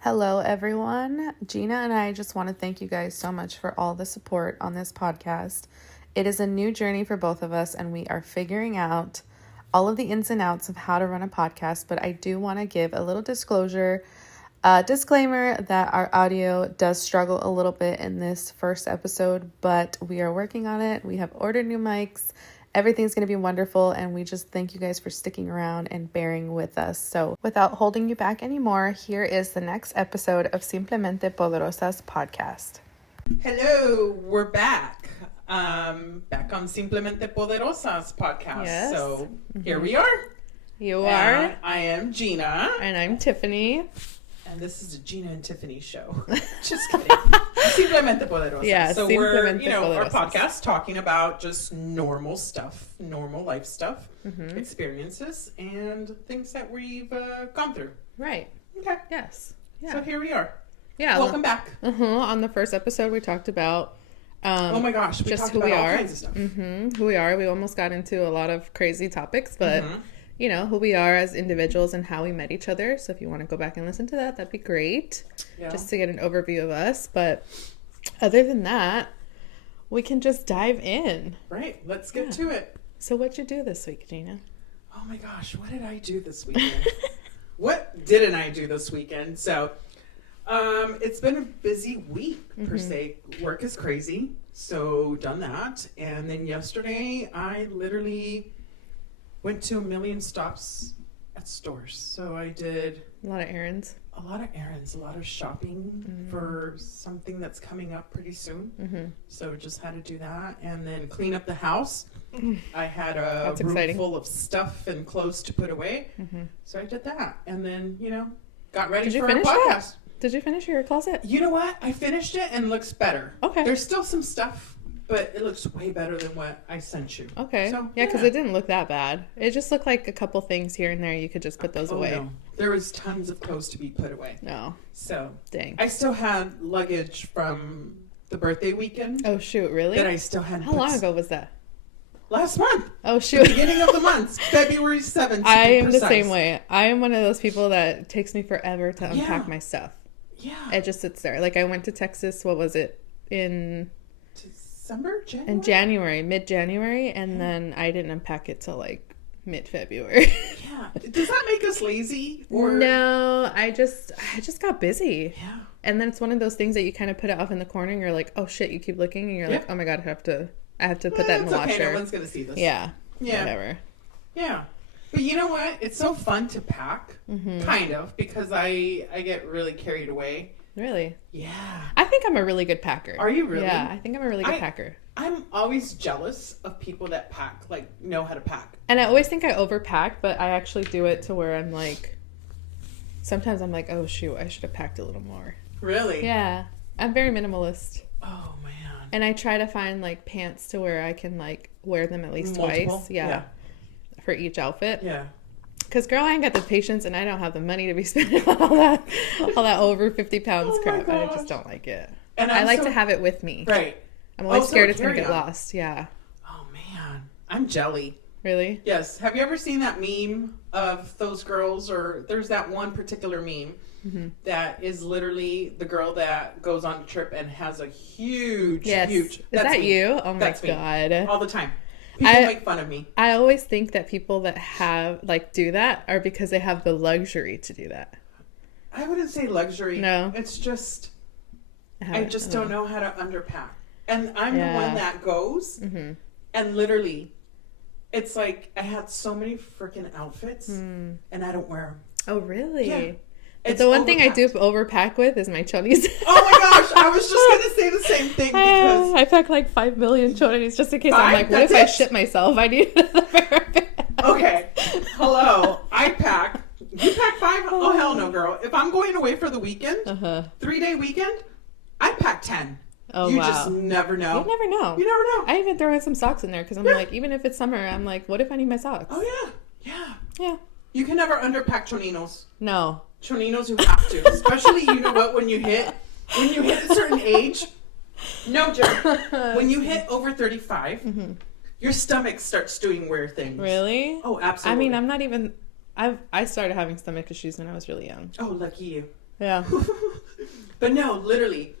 Hello, everyone. Gina and I just want to thank you guys so much for all the support on this podcast. It is a new journey for both of us, and we are figuring out all of the ins and outs of how to run a podcast. But I do want to give a little disclosure, disclaimer that our audio does struggle a little bit in this first episode, but we are working on it. We have ordered new mics. Everything's going to be wonderful, and we just thank you guys for sticking around and bearing with us. So without holding you back anymore, here is the next episode of Simplemente Poderosas podcast. Hello, we're back. Back on Simplemente Poderosas podcast. Yes. So here we are. You are. I am Gina. And I'm Tiffany. And this is a Gina and Tiffany show. Just kidding. Simplemente Poderosas. Yeah, so Simplemente we're, our Poderosas. podcast talking about just normal stuff, normal life stuff, experiences, and things that we've gone through. Right. Okay. Yes. Yeah. So here we are. Yeah. Welcome back. On the first episode, we talked about Oh my gosh, we just talked who about we all are. kinds of stuff. Who we are. We almost got into a lot of crazy topics, but you know, who we are as individuals and how we met each other. So if you want to go back and listen to that, that'd be great. Yeah. Just to get an overview of us. But other than that, we can just dive in. Right. Let's get to it. So what'd you do this week, Gina? Oh my gosh, what did I do this weekend? What didn't I do this weekend? So, it's been a busy week per se. Work is crazy, so done that. And then yesterday, I literally went to a million stops at stores. So I did A lot of errands. a lot of errands, a lot of shopping for something that's coming up pretty soon. So just had to do that and then clean up the house. I had a That's room exciting. full of stuff and clothes to put away. So I did that and then, got ready Did you for our finish podcast. that? Did you finish your closet? You know what? I finished it and it looks better. Okay. There's still some stuff, but it looks way better than what I sent you. Okay. So, Yeah, because it didn't look that bad. It just looked like a couple things here and there. You could just put those away. No. There was tons of clothes to be put away. No. So Dang. I still had luggage from the birthday weekend Oh, shoot. Really? that I still hadn't How put long ago was that? last month. Oh, shoot. Beginning of the month, February 7th. I am the same way. I am one of those people that it takes me forever to unpack Yeah. my stuff. Yeah. It just sits there. Like I went to Texas, what was it? In January? mid-January, and then I didn't unpack it till like mid-February. Yeah. Does that make us lazy? Or No, I just got busy. Yeah. And then it's one of those things that you kind of put it off in the corner and you're like, oh shit, you keep looking and you're like, oh my god, I have to put that in the It's okay. washer. No one's gonna see this. Yeah. Yeah. Whatever. Yeah. But you know what? It's so fun to pack, kind of, because I get really carried away. Really? Yeah. I think I'm a really good packer. Are you really? Yeah, I think I'm a really good packer. I'm always jealous of people that pack, like, know how to pack. And I always think I overpack, but I actually do it to where I'm like, sometimes I'm like, oh shoot, I should have packed a little more. Really? Yeah. I'm very minimalist. Oh, man. And I try to find like pants to where I can like wear them at least Multiple? twice. Yeah. For each outfit. Yeah. Because girl, I ain't got the patience and I don't have the money to be spending on all that over 50 pounds Oh my crap. I gosh. just don't like it. And I I'm like so- to have it with me. Right. I'm always so scared it's going to get carry-on. lost. Yeah. Oh, man. I'm jelly. Really? Yes. Have you ever seen that meme of those girls, or there's that one particular meme that is literally the girl that goes on a trip and has a huge, huge... Is That's that me. you? Oh my That's me. God. All the time. People make fun of me. I always think that people that have, like, do that are because they have the luxury to do that. I wouldn't say luxury. No. It's just... I haven't- just don't know how to underpack. And I'm Yeah. the one that goes, and literally, it's like I had so many freaking outfits, and I don't wear them. Oh, really? Yeah. But It's the one thing I do overpacked. overpack with is my chonies. Oh my gosh, I was just going to say the same thing because... I pack like 5 million chonies just in case. I'm Five? like, what if That's I it? shit myself? I need another pair of pants. Okay, hello, I pack. You pack 5? Oh, hell no, girl. If I'm going away for the weekend, 3-day weekend, I pack 10. Oh, you wow. just never know. You never know. You never know. I even throw in some socks in there because I'm like, even if it's summer, I'm like, what if I need my socks? Oh, yeah. Yeah. Yeah. You can never underpack choninos. No. Choninos, you have to. Especially, you know what, when you hit a certain age. No joke. When you hit over 35, your stomach starts doing weird things. Really? Oh, absolutely. I mean, I'm not even. I started having stomach issues when I was really young. Oh, lucky you. Yeah. But no, literally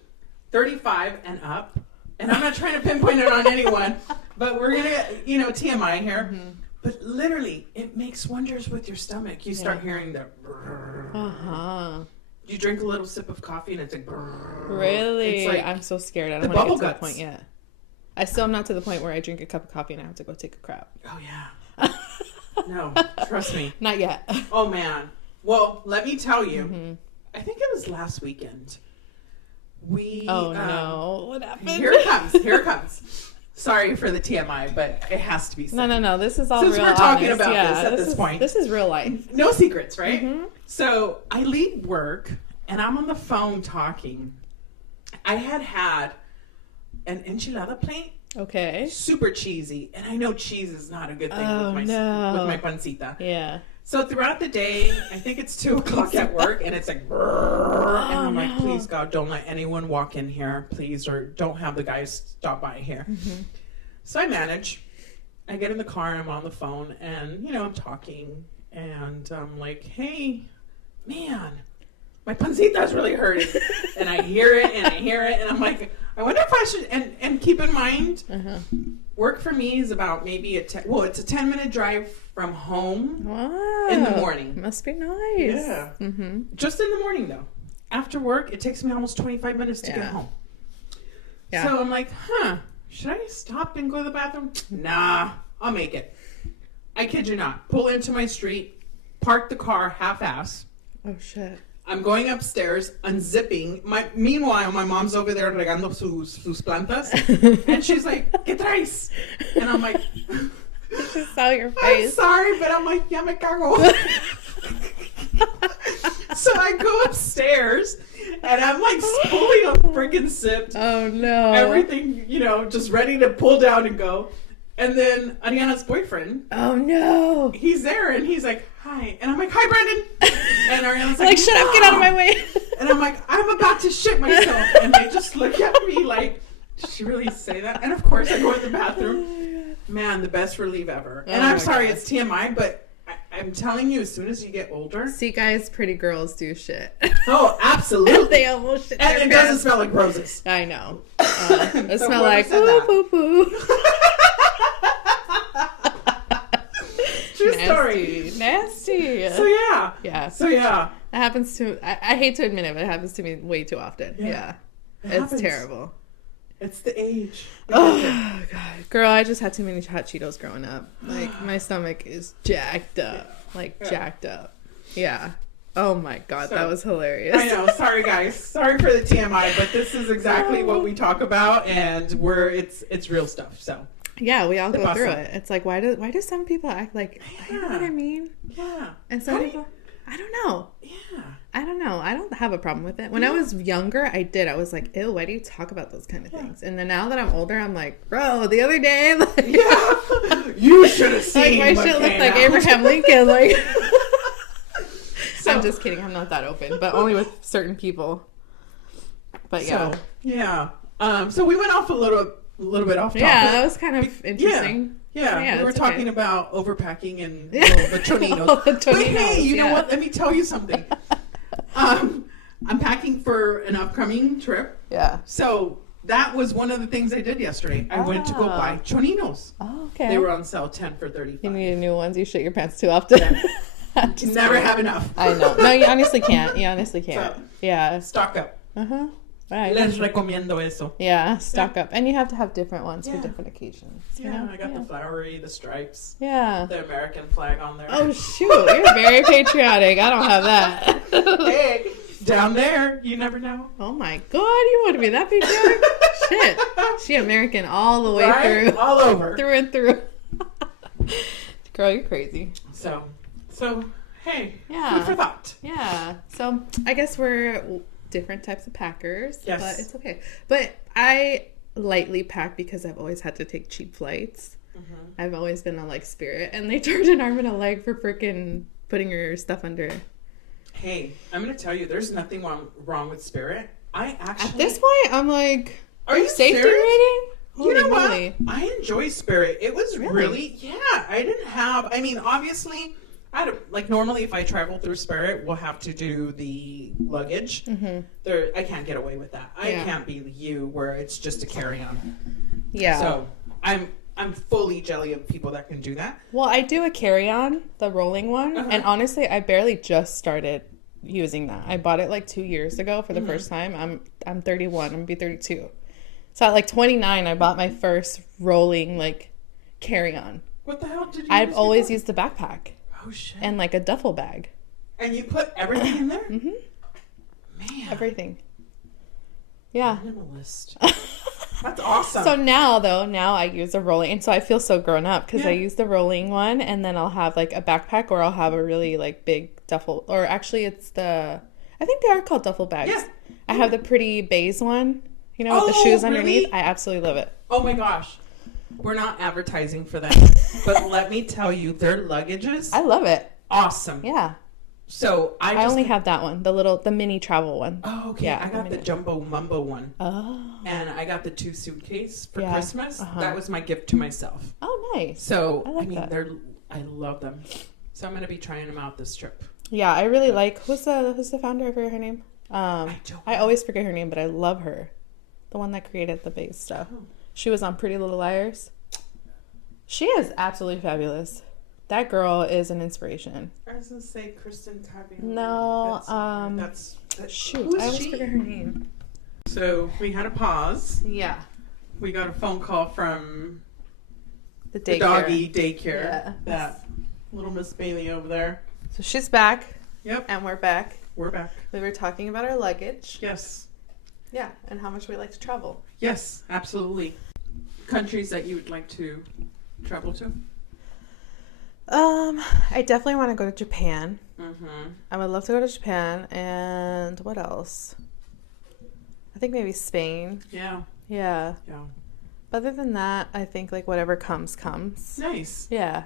35 and up. And I'm not trying to pinpoint it on anyone, but we're going to, TMI here. Mm-hmm. But literally, it makes wonders with your stomach. You start hearing the You drink a little sip of coffee and it's like Really? It's like I'm so scared. I don't want to get to the point yet. I still am not to the point where I drink a cup of coffee and I have to go take a crap. Oh, yeah. No, trust me. Not yet. Oh, man. Well, let me tell you. I think it was last weekend. No. What happened? Here it comes. Sorry for the TMI, but it has to be said. No. This is all Since real. We're talking honest. about this at this point. This is real life. No secrets, right? Mm-hmm. So I leave work and I'm on the phone talking. I had an enchilada plate. Okay. Super cheesy. And I know cheese is not a good thing with my pancita. Yeah. So throughout the day, I think it's 2:00 at work, and it's like, and I'm like, please God, don't let anyone walk in here, please, or don't have the guys stop by here. Mm-hmm. So I manage. I get in the car, I'm on the phone, and, I'm talking, and I'm like, hey, man, my pancita is really hurting. And I hear it, and I'm like, I wonder if I should, and keep in mind, work for me is about maybe it's a 10-minute drive from home in the morning. Must be nice. Yeah. Mm-hmm. Just in the morning, though. After work, it takes me almost 25 minutes to get home. Yeah. So I'm like, should I stop and go to the bathroom? Nah, I'll make it. I kid you not. Pull into my street, park the car half-ass. Oh, shit. I'm going upstairs, unzipping. Meanwhile, my mom's over there regando sus plantas. And she's like, ¿qué traes? And I'm like... I just saw your face. I'm sorry, but I'm like, ya me cago. So I go upstairs, and I'm like fully freaking sipped. Oh, no. Everything, just ready to pull down and go. And then Ariana's boyfriend. Oh, no. He's there, and he's like, hi. And I'm like, hi, Brandon. And Ariana's like, shut up, get out of my way. And I'm like, I'm about to shit myself. And they just look at me like, did she really say that? And of course, I go in the bathroom. Man, the best relief ever. And I'm sorry, it's TMI, but I'm telling you, as soon as you get older... See, guys, pretty girls do shit. Oh, absolutely. They almost shit and it doesn't smell like roses. I know. It smells like poo. True story. Nasty. So, yeah. Yeah. So, yeah. That happens to... I hate to admit it, but it happens to me way too often. Yeah. It's terrible. It's the age. Oh, God. Girl, I just had too many hot Cheetos growing up. Like, my stomach is jacked up. Jacked up. Yeah. Oh, my God. That was hilarious. I know. Sorry, guys. Sorry for the TMI, but this is exactly what we talk about, and it's real stuff, so. Yeah, we all go through it. It's like, why do some people act like, you know what I mean? Yeah. And some people... I don't know. Yeah. I don't know. I don't have a problem with it. When I was younger, I did. I was like, ew, why do you talk about those kind of things? And then now that I'm older, I'm like, bro, the other day, you should have seen my shit looked like Abraham Lincoln. I'm just kidding. I'm not that open, but only with certain people. But yeah. So we went off a little bit off topic. Yeah, that was kind of interesting. Yeah, we were talking about overpacking and the choninos. But hey, you know what? Let me tell you something. I'm packing for an upcoming trip. Yeah. So that was one of the things I did yesterday. I went to go buy choninos. Oh, okay. They were on sale 10 for $35. You need new ones. You shit your pants too often. Yeah. Never have enough. I know. No, you honestly can't. So, yeah. Stock up. Right. Les recomiendo eso. Yeah, stock up. And you have to have different ones for different occasions. Yeah, I got the flowery, the stripes. Yeah. The American flag on there. Oh, shoot. You're very patriotic. I don't have that. Hey, down there, you never know. Oh, my God. You want to be that patriotic? Shit. She American all the way through. All over. Through and through. Girl, you're crazy. So, hey. Yeah. Food for thought. Yeah. So, I guess we're... different types of packers, yes. But it's okay. But I lightly pack because I've always had to take cheap flights. Mm-hmm. I've always been on Spirit, and they charge an arm and a leg for freaking putting your stuff under. Hey, I'm gonna tell you, there's nothing wrong with Spirit. I actually at this point, I'm like, are you safety serious? rating? You know what? I enjoy Spirit. It was really I didn't have. I mean, obviously, Normally if I travel through Spirit, we'll have to do the luggage. I can't get away with that. I can't be you where it's just a carry-on. Yeah. So I'm fully jelly of people that can do that. Well, I do a carry-on, the rolling one, and honestly, I barely just started using that. I bought it like 2 years ago for the first time. I'm 31. I'm gonna be 32. So at like 29, I bought my first rolling like carry-on. What the hell did you? I've always used the backpack. Oh shit! And like a duffel bag. And you put everything in there? Man, everything. Yeah. Minimalist. That's awesome. So now I use a rolling, and so I feel so grown up because I use the rolling one, and then I'll have like a backpack, or I'll have a really like big duffel, or actually I think they are called duffel bags. Yeah. I have the pretty beige one, with the shoes underneath. Really? I absolutely love it. Oh my gosh. We're not advertising for them, but let me tell you, their luggages. I love it. Awesome. Yeah. So I only have that one, the mini travel one. Oh, okay. Yeah, I got the jumbo mumbo one. Oh. And I got the 2 suitcase for Christmas. That was my gift to myself. Oh, nice. So I love them. So I'm gonna be trying them out this trip. Yeah, I really like. Who's the founder? I forget her name. I always forget her name, but I love her. The one that created the base stuff. Oh. She was on Pretty Little Liars. She is absolutely fabulous. That girl is an inspiration. I was gonna say Kristen Tabby. No, shoot, I always forget her name. So we had a pause. Yeah. We got a phone call from the doggy daycare. Yeah. That little Miss Bailey over there. So she's back. Yep. And we're back. We're back. We were talking about our luggage. Yes. Yeah, and how much we like to travel. Yes, absolutely. Countries that you would like to travel to? I definitely want to go to Japan. Mm-hmm. I would love to go to Japan, and what else? I think maybe Spain. Yeah. Yeah. Yeah. But other than that, I think like whatever comes. Nice. Yeah.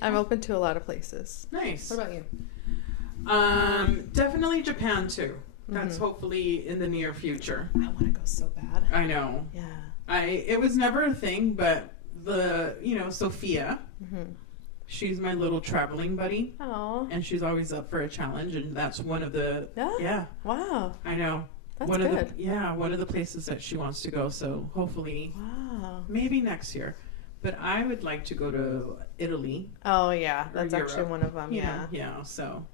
I'm open to a lot of places. Nice. What about you? Definitely Japan too. That's hopefully in the near future. I want to go so bad. I know. Yeah. It was never a thing, but Sophia, she's my little traveling buddy. Oh. And she's always up for a challenge, and that's one of the Wow. I know. That's one good. One of the places that she wants to go. So hopefully, maybe next year. But I would like to go to Italy. Oh yeah, that's actually one of them. Yeah. Yeah. So,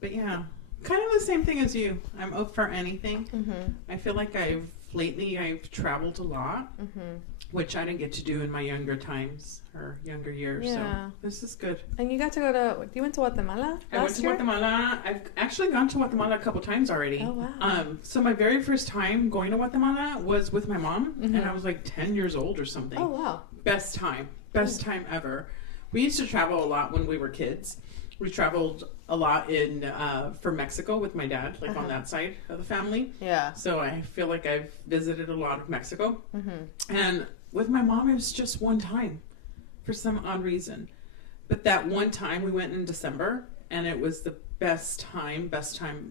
but yeah, kind of the same thing as you. I'm up for anything. I feel like I've traveled a lot, which I didn't get to do in my younger times or younger years. Yeah. So this is good. And you got to you went to Guatemala I went to Guatemala. I've actually gone to Guatemala a couple times already. Oh, wow. So my very first time going to Guatemala was with my mom, and I was like 10 years old or something. Oh, wow. Best time ever. We used to travel a lot when we were kids. We traveled a lot for Mexico with my dad, like on that side of the family. Yeah. So I feel like I've visited a lot of Mexico. And with my mom, it was just one time for some odd reason. But that one time we went in December, and it was the best time,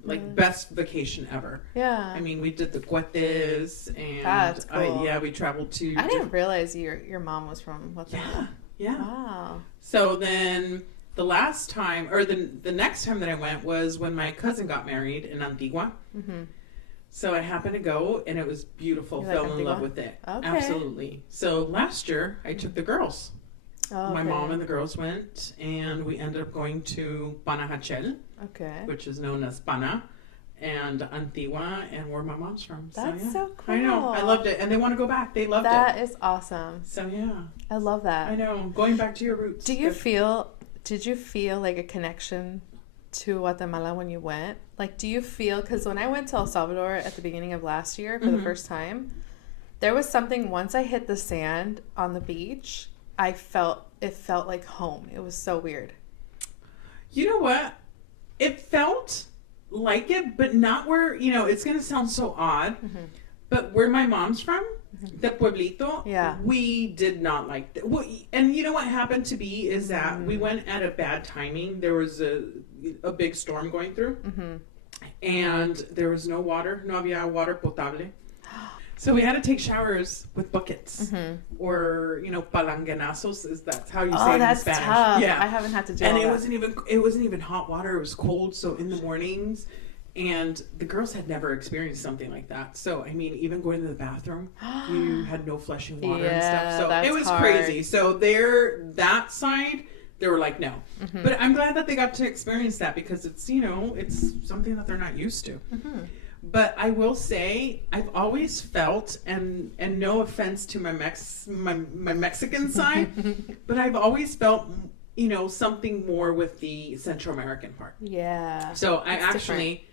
like best vacation ever. Yeah. I mean, we did the Cuetes, and that's cool. we traveled to... I didn't realize your mom was from Guatemala. Yeah. Wow. So then... The last time, or the next time that I went was when my cousin got married in Antigua. So I happened to go, and it was beautiful. Fell in love with it. Okay. Absolutely. So last year, I took the girls. Oh, okay. My mom and the girls went, and we ended up going to Panajachel, which is known as Pana, and Antigua, and where my mom's from. That's so cool. I know. I loved it, and they want to go back. They loved it. That is awesome. So yeah. I love that. I know. Going back to your roots. Did you feel like a connection to Guatemala when you went? Like, do you feel, because when I went to El Salvador at the beginning of last year for the first time, there was something, once I hit the sand on the beach, it felt like home. It was so weird. You know what? It felt like it, but not where, it's going to sound so odd, but where my mom's from, the Pueblito, we did not like that. Well, and you know what happened to be is that we went at a bad timing. There was a big storm going through, and there was no water, no había water potable. So we had to take showers with buckets, or palanganazos. That's how you say it in Spanish. Tough. Yeah, I haven't had to do. And all it that. wasn't even hot water. It was cold. So in the mornings, and the girls had never experienced something like that. So I mean, even going to the bathroom, you had no flushing water and stuff. So it was crazy. So that side. They were like, no. But I'm glad that they got to experience that because it's, it's something that they're not used to. But I will say, I've always felt, and no offense to my Mexican side, but I've always felt, something more with the Central American part. Yeah. So I actually,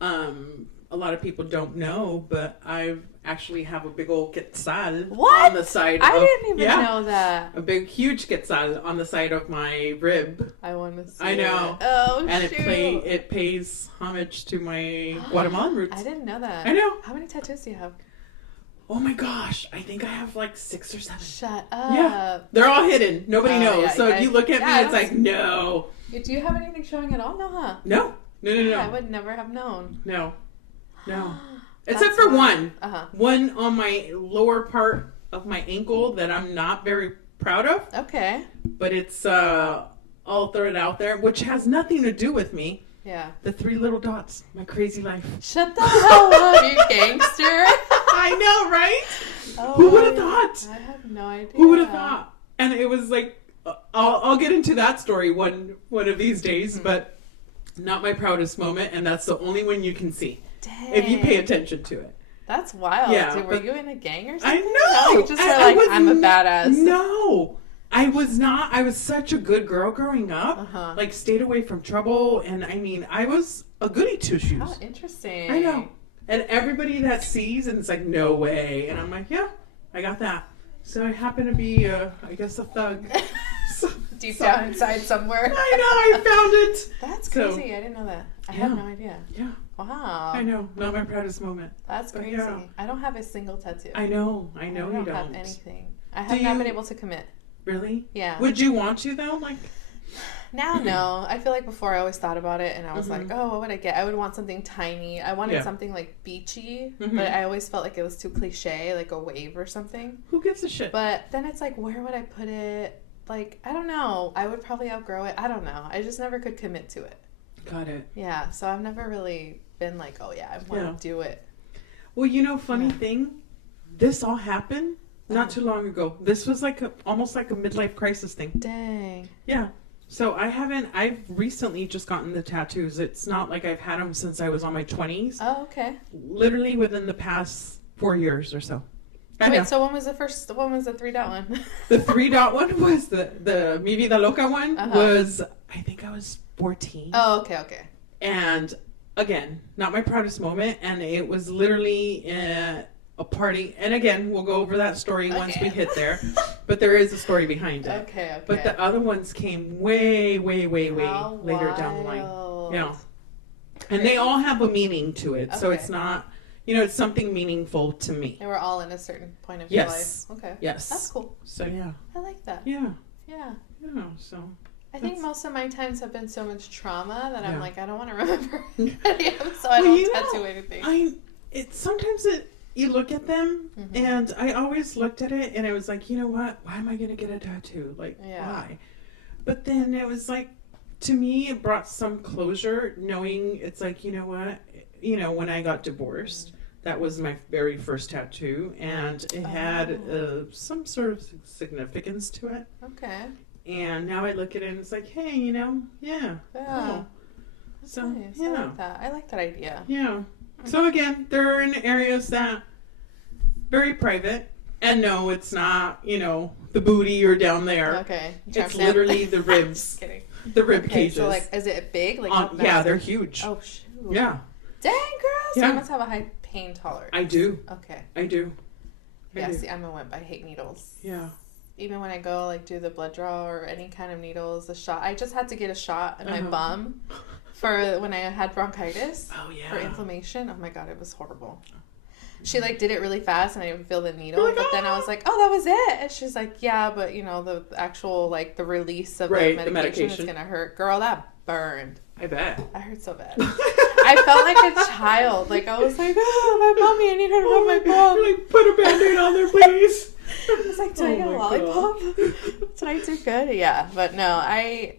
a lot of people don't know, but I actually have a big old quetzal on the side. I didn't even know that. A big, huge quetzal on the side of my rib. I want to see. I know. It. Oh, and shoot. it pays homage to my Guatemalan roots. I didn't know that. I know. How many tattoos do you have? Oh my gosh, I think I have like 6 or 7. Shut up. Yeah, they're all hidden. Nobody knows. Yeah, so if you look at me, it's like, no. Do you have anything showing at all? No, huh? No. I would never have known. No. Except for one. One on my lower part of my ankle that I'm not very proud of. Okay. But it's, I'll throw it out there, which has nothing to do with me. Yeah. The 3 little dots. My crazy life. Shut the hell up, you gangster. I know, right? Oh, who would have thought? I have no idea. Who would have thought? And it was like, I'll get into that story one of these days, but not my proudest moment, and that's the only one you can see. Dang. If you pay attention to it. That's wild. Yeah, dude, were you in a gang or something? I know. No, you just were like, I'm a badass. No. I was not. I was such a good girl growing up. Like, stayed away from trouble. And, I mean, I was a goody two-shoes. Oh, interesting. I know. And everybody that sees, and it's like, no way. And I'm like, yeah, I got that. So I happen to be, I guess, a thug. Deep down inside somewhere. I know. I found it. That's crazy. I didn't know that. I had no idea. Yeah. Wow. I know. Not my proudest moment. That's crazy. Yeah. I don't have a single tattoo. I know. I you don't don't have anything. I have not been able to commit. Really? Yeah. Would you want to, though? Like, now, no. I feel like before I always thought about it, and I was like, oh, what would I get? I would want something tiny. I wanted something, like, beachy, but I always felt like it was too cliche, like a wave or something. Who gives a shit? But then it's like, where would I put it? Like, I don't know. I would probably outgrow it. I don't know. I just never could commit to it. Got it. Yeah, so I've never really been like, oh, yeah, I want to do it. Well, funny thing, this all happened not too long ago. This was like almost like a midlife crisis thing. Dang. Yeah. So I've recently just gotten the tattoos. It's not like I've had them since I was on my 20s. Oh, okay. Literally within the past 4 years or so. Wait, so when was the 3-dot one? The 3-dot one was the Mi Vida Loca one was, I think I was 14. Oh, okay. And again, not my proudest moment. And it was literally a party. And again, we'll go over that story once we hit there. But there is a story behind it. Okay. But the other ones came way later down the line. Yeah. And they all have a meaning to it. So it's not, it's something meaningful to me. And we're all in a certain point of your life. Okay. Yes. That's cool. So, yeah. I like that. Yeah. Yeah. Yeah, so. I think most of my times have been so much trauma that I'm like, I don't want to remember any of them, so I don't tattoo anything. Sometimes you look at them, and I always looked at it, and I was like, you know what? Why am I going to get a tattoo? Like, why? But then it was like, to me, it brought some closure, knowing it's like, you know what? When I got divorced, that was my very first tattoo, and it had some sort of significance to it. Okay. And now I look at it and it's like, hey, cool. That's nice. I like that. I like that idea. Yeah. So again, they're in areas that very private. And no, it's not, the booty or down there. Okay. It's literally the ribs. Just kidding. The rib cages. So is it big? Yeah, they're huge. Oh shoot. Yeah. Dang, girl. So you must have a high pain tolerance. I do. Okay. I do. See, I'm a wimp. I hate needles. Yeah. Even when I go do the blood draw or any kind of needles, the shot. I just had to get a shot in my bum for when I had bronchitis. Oh yeah. For inflammation. Oh my god, it was horrible. She did it really fast and I didn't feel the needle, but then I was like, oh, that was it. And she's like, yeah, but the actual the release of the medication is gonna hurt. Girl, that burned. I bet. I hurt so bad. I I felt like a child. Like, I was like, oh, my mommy, I need her to rub my bum. You're like, put a Band-Aid on there, please. I was like, do I get a lollipop? Did I do good? Yeah, but no, I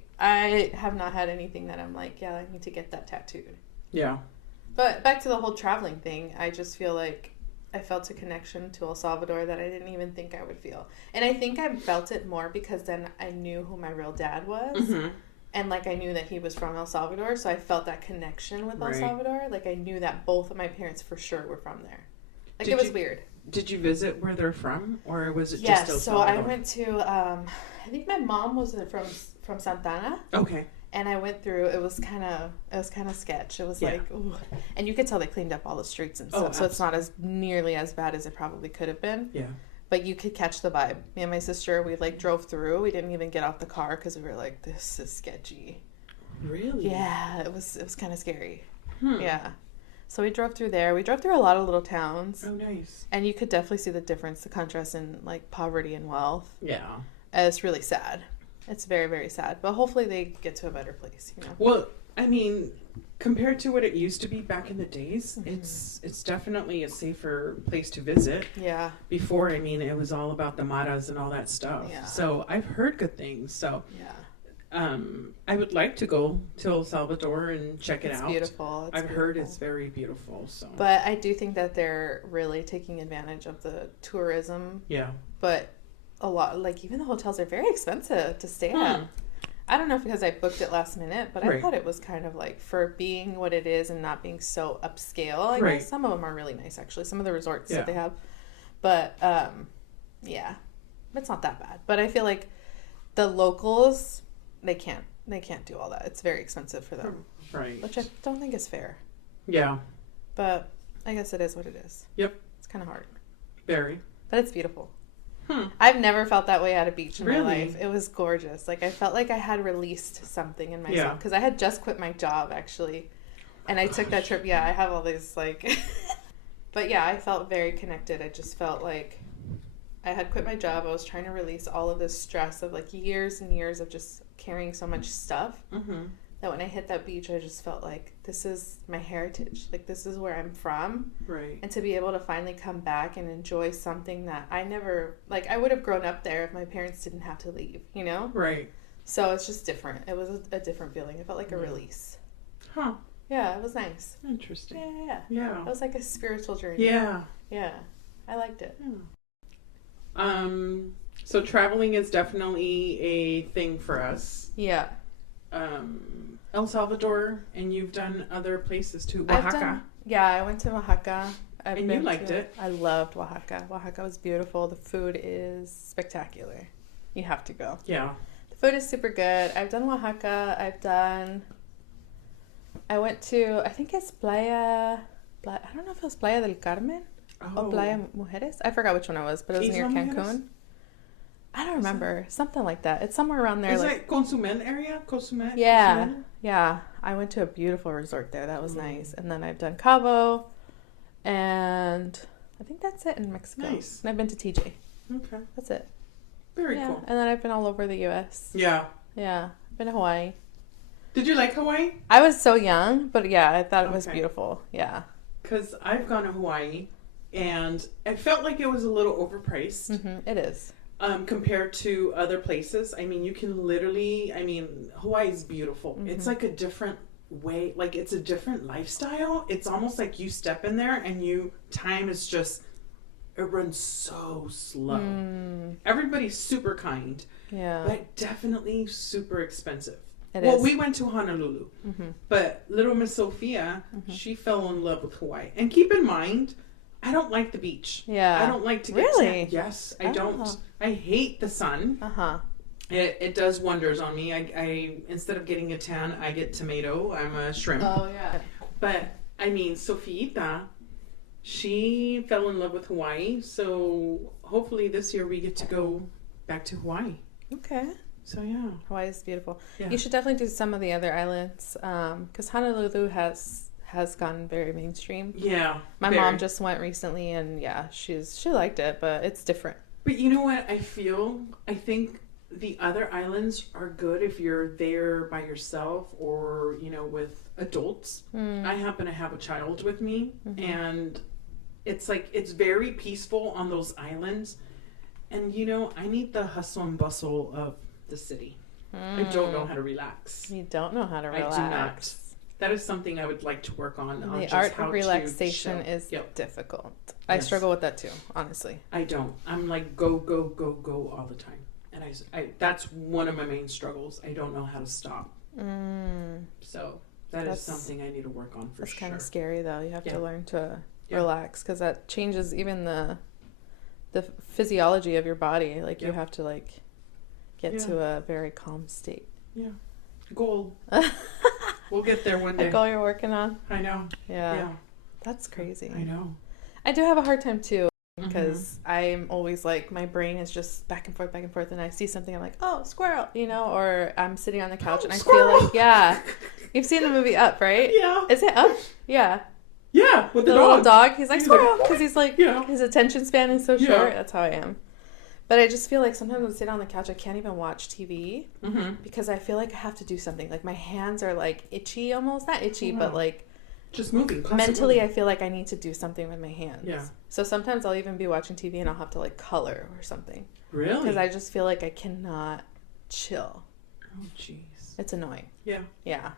have not had anything that I'm like, yeah, I need to get that tattooed. Yeah. But back to the whole traveling thing, I just feel like I felt a connection to El Salvador that I didn't even think I would feel. And I think I felt it more because then I knew who my real dad was. Mm-hmm. And, like, I knew that he was from El Salvador, so I felt that connection with El Salvador. Like, I knew that both of my parents for sure were from there. Like, it was weird. Did you visit where they're from, or was it just El Salvador? Yes, so I went to, I think my mom was from Santana. Okay. And I went through, it was kind of sketch. It was like, ooh. And you could tell they cleaned up all the streets and stuff, so it's not as nearly as bad as it probably could have been. Yeah. But you could catch the vibe. Me and my sister, we, like, drove through. We didn't even get off the car because we were like, this is sketchy. Really? Yeah, it was kind of scary. Yeah. So we drove through there. We drove through a lot of little towns. Oh, nice. And you could definitely see the difference, the contrast in, like, poverty and wealth. Yeah. It's really sad. It's very, very sad. But hopefully they get to a better place, you know? Well, I mean, compared to what it used to be back in the days, it's definitely a safer place to visit. Yeah. Before, I mean, it was all about the maras and all that stuff. Yeah. So I've heard good things. So yeah. I would like to go to El Salvador and check it out. It's beautiful. I've heard it's very beautiful. So. But I do think that they're really taking advantage of the tourism. Yeah. But a lot, like, even the hotels are very expensive to stay at. I don't know if because I booked it last minute, but I thought it was kind of like, for being what it is and not being so upscale. I guess some of them are really nice, actually. Some of the resorts that they have. But, yeah, it's not that bad. But I feel like the locals, they can't do all that. It's very expensive for them. Right. Which I don't think is fair. Yeah. But I guess it is what it is. Yep. It's kind of hard. Very. But it's beautiful. I've never felt that way at a beach in my life. It was gorgeous. Like, I felt like I had released something in myself. Because I had just quit my job, actually. And I took that trip. Yeah, I have all these, like... But, yeah, I felt very connected. I just felt like I had quit my job. I was trying to release all of this stress of, like, years and years of just carrying so much stuff. That when I hit that beach, I just felt like, this is my heritage. Like, this is where I'm from. Right. And to be able to finally come back and enjoy something that I never, like, I would have grown up there if my parents didn't have to leave, you know? Right. So it's just different. It was a different feeling. It felt like a release. Huh. Yeah, it was nice. Interesting. Yeah. It was like a spiritual journey. Yeah. Yeah. I liked it. Yeah. So traveling is definitely a thing for us. Yeah. El Salvador, and you've done other places too. Oaxaca. I went to Oaxaca. And you liked it. I loved Oaxaca. Oaxaca was beautiful. The food is spectacular. You have to go. Yeah. The food is super good. I've done Oaxaca. I went to, I think it's Playa, I don't know if it was Playa del Carmen or Playa Mujeres. I forgot which one it was, but it was near Cancun. Mujeres? I don't remember. Something like that. It's somewhere around there. Is it Consumel area? Consumel? Yeah. Consumel? Yeah. I went to a beautiful resort there. That was nice. And then I've done Cabo. And I think that's it in Mexico. Nice. And I've been to TJ. Okay. That's it. Very cool. And then I've been all over the U.S. Yeah. Yeah. I've been to Hawaii. Did you like Hawaii? I was so young, but yeah, I thought it was beautiful. Yeah. Because I've gone to Hawaii, and I felt like it was a little overpriced. It is. Compared to other places. I mean, you can literally, Hawaii is beautiful. It's like a different way, like it's a different lifestyle. It's almost like you step in there and time is just, it runs so slow. Everybody's super kind. Yeah. But definitely super expensive. It is. We went to Honolulu, but little Miss Sophia, she fell in love with Hawaii. And keep in mind, I don't like the beach. Yeah. I don't like to get tan. Yes, I don't. I hate the sun. It does wonders on me. I instead of getting a tan, I get tomato. I'm a shrimp. Oh, yeah. But, Sofiita, she fell in love with Hawaii. So, hopefully this year we get to go back to Hawaii. Okay. So, yeah. Hawaii is beautiful. Yeah. You should definitely do some of the other islands. Because Honolulu has gone very mainstream. Yeah. My mom just went recently, and yeah, she liked it, but it's different. But you know what I feel? I think the other islands are good if you're there by yourself or, you know, with adults. I happen to have a child with me, and it's like, it's very peaceful on those islands. And, you know, I need the hustle and bustle of the city. I don't know how to relax. You don't know how to relax. I do not. That is something I would like to work on. The just art how of relaxation to is difficult. I Yes. struggle with that too, honestly. I don't. I'm like go, go, go, go all the time. And I that's one of my main struggles. I don't know how to stop. So that's something I need to work on for That's sure. kind of scary though. You have to learn to Yeah. relax, because that changes even the physiology of your body. Like you have to like get to a very calm state. Yeah. Goal. We'll get there one day. A goal you're working on. I know. Yeah. That's crazy. I know. I do have a hard time too, because I'm always like, my brain is just back and forth, and I see something, I'm like, oh, squirrel, you know, or I'm sitting on the couch and I squirrel. feel like, you've seen the movie Up, right? Yeah. Is it Up? Yeah. Yeah, with The little dog, he's like, squirrel, because he's like, Yeah. his attention span is so short. That's how I am. But I just feel like sometimes when I sit on the couch, I can't even watch TV because I feel like I have to do something. Like my hands are like itchy almost. Not itchy, but like just moving. Mentally, moving. I feel like I need to do something with my hands. Yeah. So sometimes I'll even be watching TV and I'll have to like color or something. Really? Because I just feel like I cannot chill. Oh, jeez. It's annoying. Yeah. Yeah.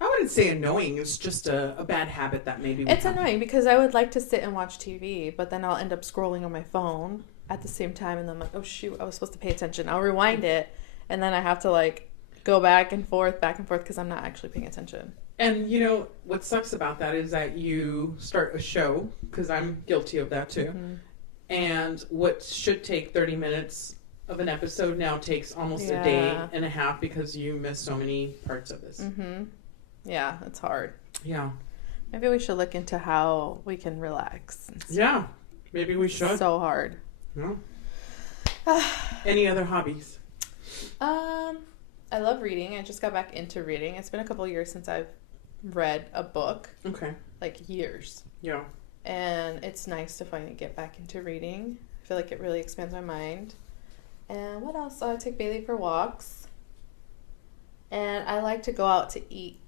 I wouldn't say annoying. It's just a bad habit that maybe It's annoying because I would like to sit and watch TV, but then I'll end up scrolling on my phone at the same time, and then I'm like, oh shoot, I was supposed to pay attention. I'll rewind it, and then I have to like go back and forth because I'm not actually paying attention. And you know what sucks about that is that you start a show, because I'm guilty of that too, and what should take 30 minutes of an episode now takes almost a day and a half because you miss so many parts of this. Yeah, it's hard. Yeah. Maybe we should look into how we can relax. Yeah, maybe we should. So hard. No. Any other hobbies? I love reading. I just got back into reading. It's been a couple years since I've read a book. Okay. Like years. Yeah. And it's nice to finally get back into reading. I feel like it really expands my mind. And what else? I take Bailey for walks. And I like to go out to eat.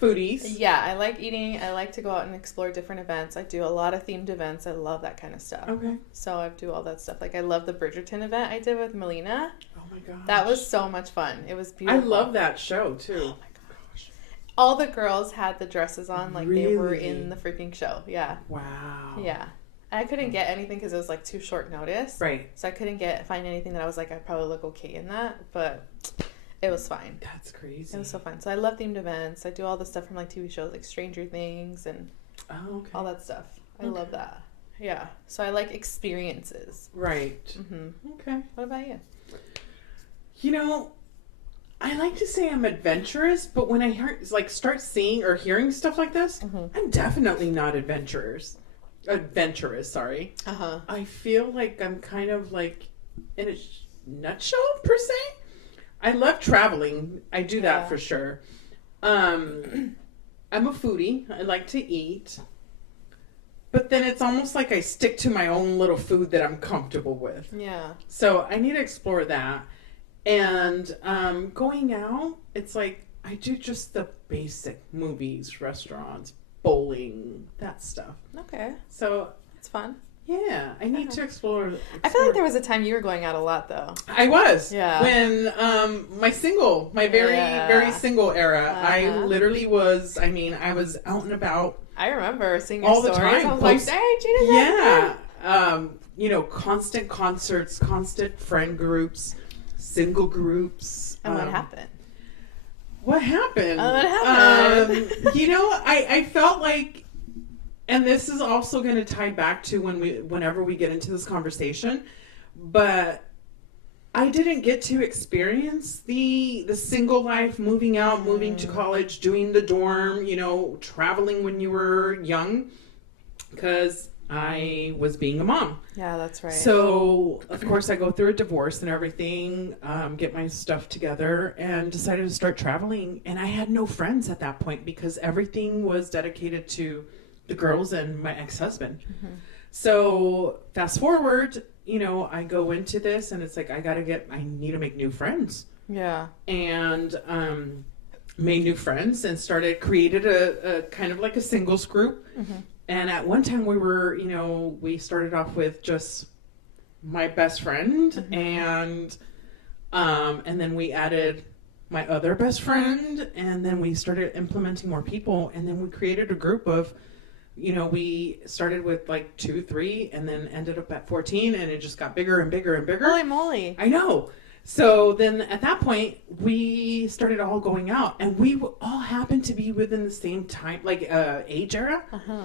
Foodies. Yeah, I like eating. I like to go out and explore different events. I do a lot of themed events. I love that kind of stuff. Okay. So I do all that stuff. Like I love the Bridgerton event I did with Melina. Oh my gosh. That was so much fun. It was beautiful. I love that show too. Oh my gosh. All the girls had the dresses on like they were Really? in the freaking show. Yeah. Wow. Yeah. I couldn't get anything because it was like too short notice. Right. So I couldn't find anything that I was like, I'd probably look okay in that. But it was fine. That's crazy. It was so fun. So I love themed events. I do all the stuff from like TV shows like Stranger Things and all that stuff. I love that. Yeah. So I like experiences. Right. Okay. What about you? You know, I like to say I'm adventurous, but when I start seeing or hearing stuff like this, I'm definitely not adventurous, sorry. I feel like I'm kind of like in a nutshell per se. I love traveling. I do that for sure. I'm a foodie. I like to eat. But then it's almost like I stick to my own little food that I'm comfortable with. Yeah. So I need to explore that. And going out, it's like I do just the basic movies, restaurants, bowling, that stuff. Okay. So it's fun. Yeah, I need to explore. I feel like there was a time you were going out a lot, though. I was. Yeah. When my very single era, I literally was. I mean, I was out and about. I remember seeing your all the stories. time. I was like, "Hey, Gina's you know, constant concerts, constant friend groups, single groups. And what happened? What happened? What happened? You know, I felt like. And this is also going to tie back to whenever we get into this conversation, but I didn't get to experience the single life, moving out, moving to college, doing the dorm, you know, traveling when you were young, because I was being a mom. Yeah, that's right. So, of course, I go through a divorce and everything, get my stuff together, and decided to start traveling. And I had no friends at that point because everything was dedicated to the girls and my ex-husband. So fast forward, I go into this and it's like, I need to make new friends. Yeah. And made new friends and created a kind of like a singles group. Mm-hmm. And at one time we started off with just my best friend, mm-hmm. And then we added my other best friend, and then we started implementing more people, and then we created a group of, we started with like 2, 3, and then ended up at 14, and it just got bigger and bigger and bigger. Holy moly. I know. So then at that point, we started all going out, and we all happened to be within the same time, like age era. Uh-huh.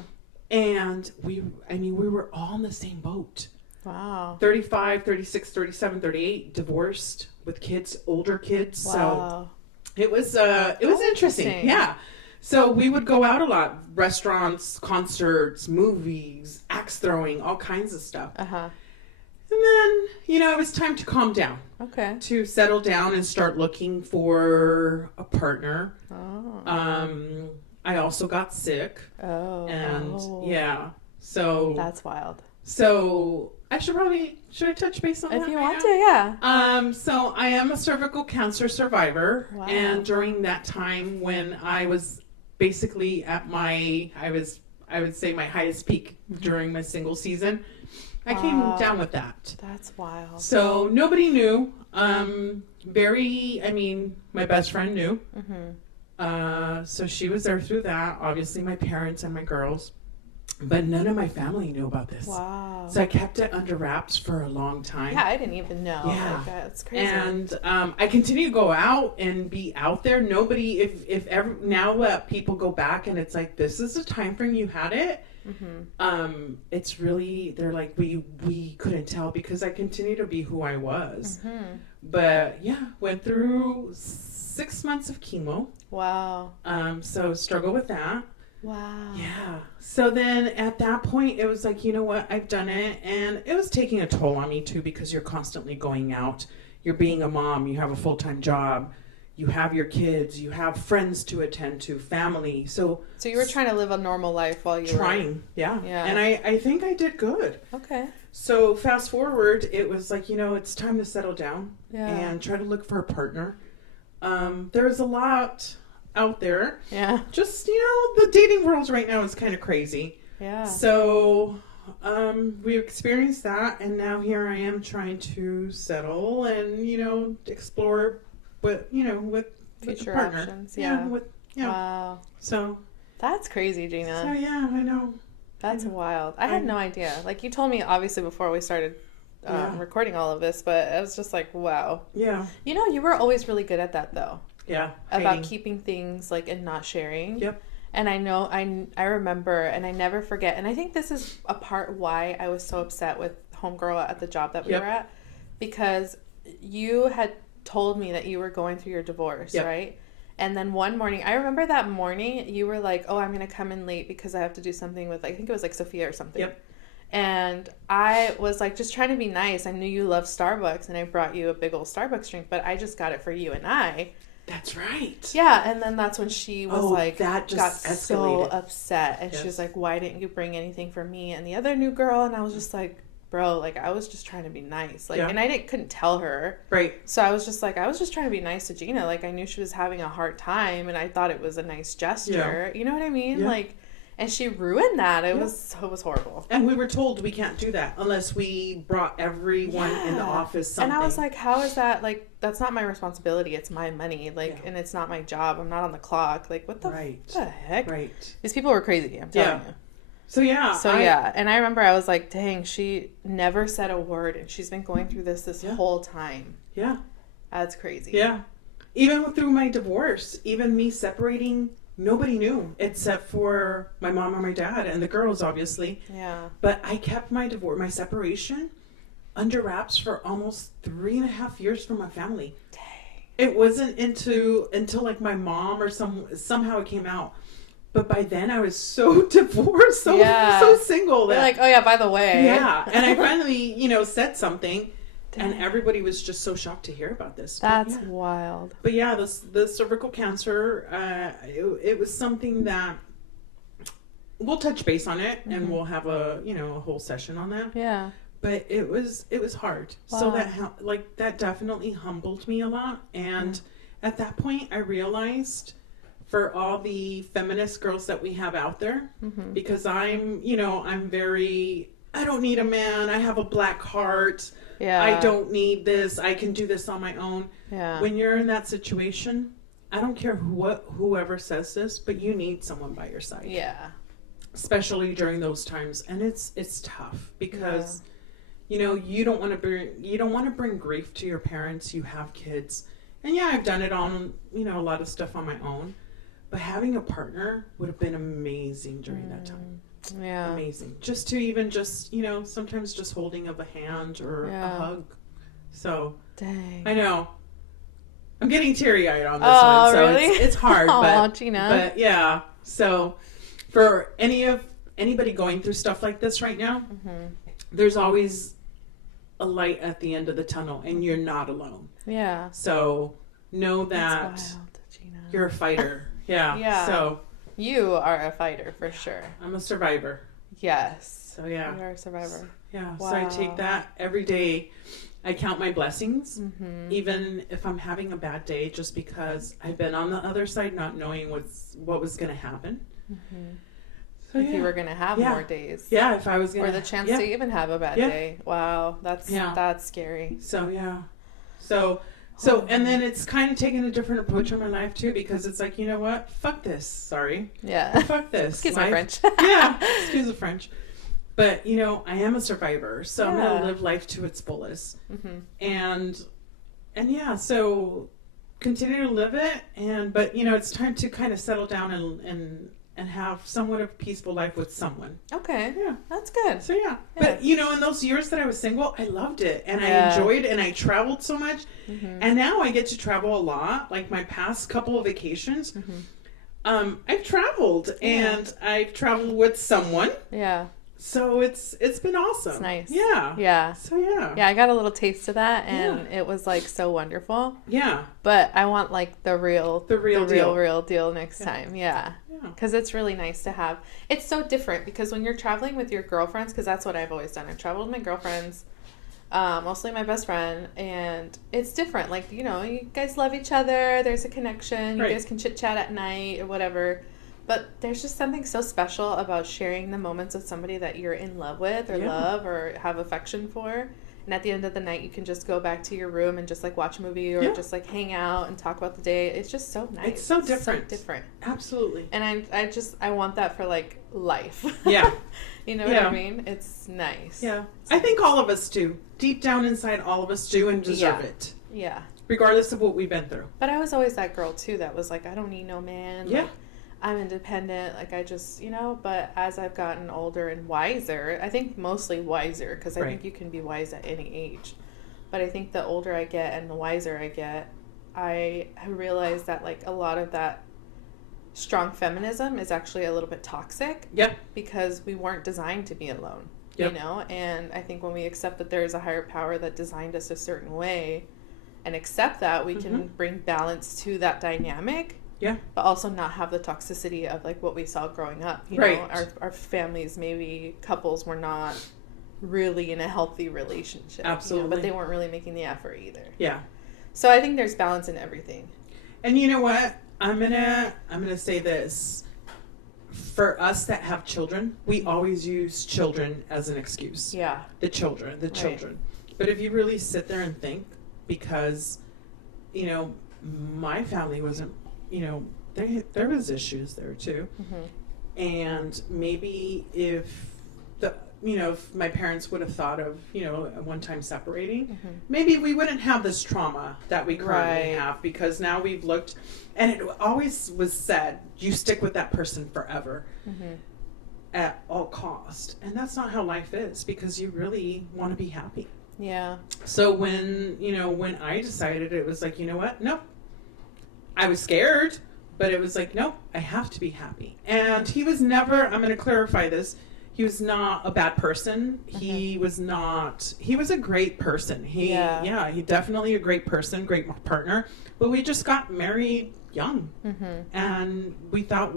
And we were all in the same boat. Wow. 35, 36, 37, 38, divorced with kids, older kids. Wow. So it was interesting. Yeah. So we would go out a lot, restaurants, concerts, movies, axe throwing, all kinds of stuff. Uh-huh. And then, it was time to calm down. Okay. To settle down and start looking for a partner. Oh. I also got sick. Oh. And yeah. So that's wild. So I should I touch base on that? If you want to, yeah. So I am a cervical cancer survivor. Wow. And during that time when I was basically at I would say my highest peak during my single season, I came down with that. That's wild. So nobody knew. My best friend knew. Mm-hmm. So she was there through that. Obviously, my parents and my girls. But none of my family knew about this. Wow. So I kept it under wraps for a long time. Yeah, I didn't even know. Yeah. Like, that's crazy. And I continue to go out and be out there. Nobody, if ever, now that people go back and it's like, this is the time frame you had it. Mm-hmm. It's really, they're like, we couldn't tell because I continue to be who I was. Mm-hmm. But yeah, went through 6 months of chemo. Wow. So struggle with that. Wow. Yeah. So then at that point, it was like, you know what? I've done it. And it was taking a toll on me too, because you're constantly going out. You're being a mom. You have a full-time job. You have your kids. You have friends to attend to, family. So you were trying to live a normal life while you were... Trying, yeah. And I think I did good. Okay. So fast forward, it was like, it's time to settle down and try to look for a partner. There's a lot out there. Yeah. Just, the dating world right now is kind of crazy. Yeah. So, we experienced that, and now here I am trying to settle and, explore with future a partner. Options. Yeah. Wow. So. That's crazy, Gina. So, yeah, I know. That's wild. I had no idea. Like, you told me, obviously, before we started recording all of this, but I was just like, wow. Yeah. You were always really good at that, though. Yeah. About keeping things, like, and not sharing. Yep. And I know, I remember, and I never forget, and I think this is a part why I was so upset with Homegirl at the job that we were at, because you had told me that you were going through your divorce, right? And then one morning, I remember that morning, you were like, oh, I'm going to come in late because I have to do something with, I think it was like Sophia or something. Yep. And I was like, just trying to be nice. I knew you loved Starbucks, and I brought you a big old Starbucks drink, but I just got it for you and I. That's right. Yeah, and then that's when she was like, that just got escalated. so upset, and she was like, why didn't you bring anything for me and the other new girl? And I was just like, bro, like, I was just trying to be nice, like, and I couldn't tell her, right? So I was just like, I was just trying to be nice to Gina, like, I knew she was having a hard time, and I thought it was a nice gesture, you know what I mean, like. And she ruined that. It was horrible. And we were told we can't do that unless we brought everyone in the office something. And I was like, how is that? Like, that's not my responsibility. It's my money. Like, and it's not my job. I'm not on the clock. Like, what the heck? Right. These people were crazy. I'm telling you. So and I remember I was like, dang, she never said a word, and she's been going through this whole time. Yeah. That's crazy. Yeah. Even through my divorce, even me separating, nobody knew except for my mom or my dad and the girls, obviously. Yeah. But I kept my separation under wraps for almost 3.5 years from my family. Dang. It wasn't until like my mom or somehow it came out. But by then I was so divorced, so single. They're like, oh yeah, by the way. Yeah. And I finally, said something. And everybody was just so shocked to hear about this. That's wild. But yeah, the cervical cancer, it was something that we'll touch base on it, and we'll have a whole session on that. Yeah. but it was hard. Wow. So that definitely humbled me a lot. And at that point, I realized, for all the feminist girls that we have out there, because I'm very, I don't need a man. I have a black heart. Yeah. I don't need this. I can do this on my own. Yeah. When you're in that situation, I don't care whoever says this, but you need someone by your side. Yeah. Especially during those times. And it's tough because, you don't want to bring grief to your parents. You have kids. And yeah, I've done it on, a lot of stuff on my own. But having a partner would have been amazing during that time. Yeah. Amazing. Just sometimes just holding of a hand or a hug. So, dang. I know. I'm getting teary-eyed on this one. So really? it's hard. Aw, Gina. But yeah. So for anybody going through stuff like this right now, there's always a light at the end of the tunnel, and you're not alone. Yeah. So know that That's wild, Gina. you're a fighter. Yeah. Yeah. So you are a fighter for sure. I'm a survivor. Yes. So yeah. You are a survivor. Yeah. Wow. So I take that every day. I count my blessings, even if I'm having a bad day, just because I've been on the other side, not knowing what was going to happen. So, if you were going to have more days. Yeah, if I was going to. Or the chance to even have a bad day. Wow. That's scary. So, yeah. So, and then it's kind of taking a different approach on my life, too, because it's like, you know what? Fuck this. Sorry. Yeah. Fuck this. Excuse my French. Yeah. Excuse the French. But, I am a survivor, so I'm going to live life to its fullest. And yeah, so continue to live it. But, it's time to kind of settle down and have somewhat of a peaceful life with someone. Okay. Yeah. That's good. So, yeah. But, in those years that I was single, I loved it. And I enjoyed it, and I traveled so much. And now I get to travel a lot. Like my past couple of vacations, I've traveled. And I've traveled with someone. Yeah. So it's been awesome. It's nice. Yeah. Yeah. So yeah. Yeah, I got a little taste of that, and it was like so wonderful. Yeah. But I want like the real deal next time. Yeah. Because it's really nice to have. It's so different because when you're traveling with your girlfriends, because that's what I've always done. I've traveled with my girlfriends, mostly my best friend, and it's different. Like, you guys love each other. There's a connection. You guys can chit chat at night or whatever. But there's just something so special about sharing the moments with somebody that you're in love with or love or have affection for. And at the end of the night, you can just go back to your room and just like watch a movie or just like hang out and talk about the day. It's just so nice. It's so different. So different. Absolutely. And I want that for like life. Yeah. You know what I mean? It's nice. Yeah. I think all of us do. Deep down inside, all of us do and deserve it. Yeah. Regardless of what we've been through. But I was always that girl too that was like, I don't need no man. Yeah. Like, I'm independent, like I just, but as I've gotten older and wiser, I think mostly wiser, because I think you can be wise at any age, but I think the older I get and the wiser I get, I realize that like a lot of that strong feminism is actually a little bit toxic. Yep. Because we weren't designed to be alone, and I think when we accept that there is a higher power that designed us a certain way and accept that, we can bring balance to that dynamic. Yeah. But also not have the toxicity of like what we saw growing up. You know, our families, maybe couples were not really in a healthy relationship. Absolutely. But they weren't really making the effort either. Yeah. So I think there's balance in everything. And you know what? I'm gonna say this. For us that have children, we always use children as an excuse. Yeah. The children. But if you really sit there and think, because, my family wasn't, there was issues there too. And maybe if if my parents would have thought of, at one time separating, maybe we wouldn't have this trauma that we currently have, because now we've looked, and it always was said, you stick with that person forever at all cost. And that's not how life is, because you really want to be happy. Yeah. So when I decided, it was like, you know what? Nope. I was scared, but it was like, nope, I have to be happy. And he was never, I'm going to clarify this, he was not a bad person. He was a great person. He definitely a great person, great partner. But we just got married young. And we thought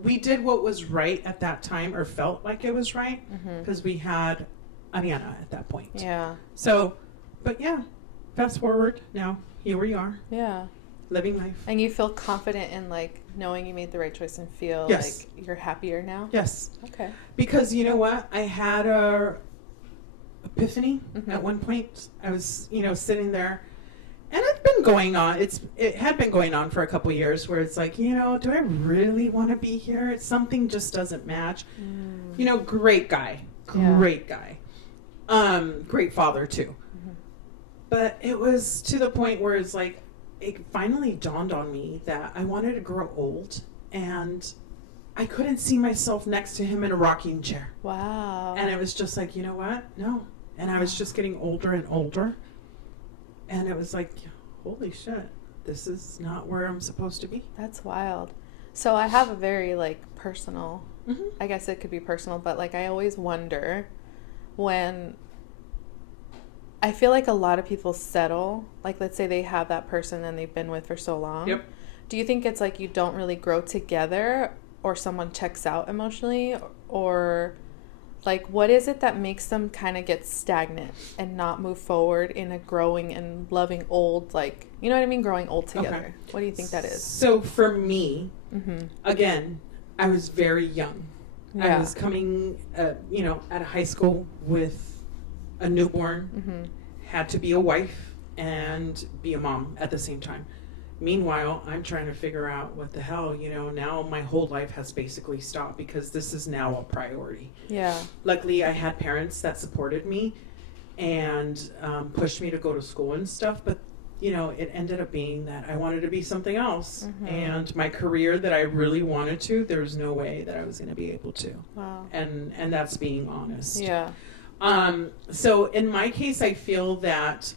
we did what was right at that time, or felt like it was right, because we had Ariana at that point. Yeah. So, but yeah, fast forward now, here we are. Yeah. Living life. And you feel confident in like knowing you made the right choice and feel Yes. like you're happier now? Yes. Okay. Because you know what? I had a epiphany Mm-hmm. at one point. I was, sitting there, and it's been going on. It had been going on for a couple years where it's like, do I really want to be here? Something just doesn't match. Great guy. Great guy. Great father too. Mm-hmm. But it was to the point where it's like, it finally dawned on me that I wanted to grow old, and I couldn't see myself next to him in a rocking chair. Wow. And it was just like, you know what? No. And I was just getting older and older. And it was like, holy shit, this is not where I'm supposed to be. That's wild. So I have a very like personal, Mm-hmm. I guess it could be personal, but like I always wonder when I feel like a lot of people settle, like let's say they have that person and they've been with for so long. Yep. Do you think it's like you don't really grow together, or someone checks out emotionally, or like what is it that makes them kind of get stagnant and not move forward in a growing and loving old, like, you know what I mean, growing old together? Okay. What do you think that is? So for me, Mm-hmm. again, I was very young. Yeah. I was coming, out of high school with a newborn, Mm-hmm. had to be a wife and be a mom at the same time. Meanwhile, I'm trying to figure out what the hell, now my whole life has basically stopped because this is now a priority. Yeah. Luckily, I had parents that supported me and pushed me to go to school and stuff, but it ended up being that I wanted to be something else. Mm-hmm. And my career that I really wanted to, there was no way that I was going to be able to. Wow. And that's being honest. Yeah. So in my case, I feel that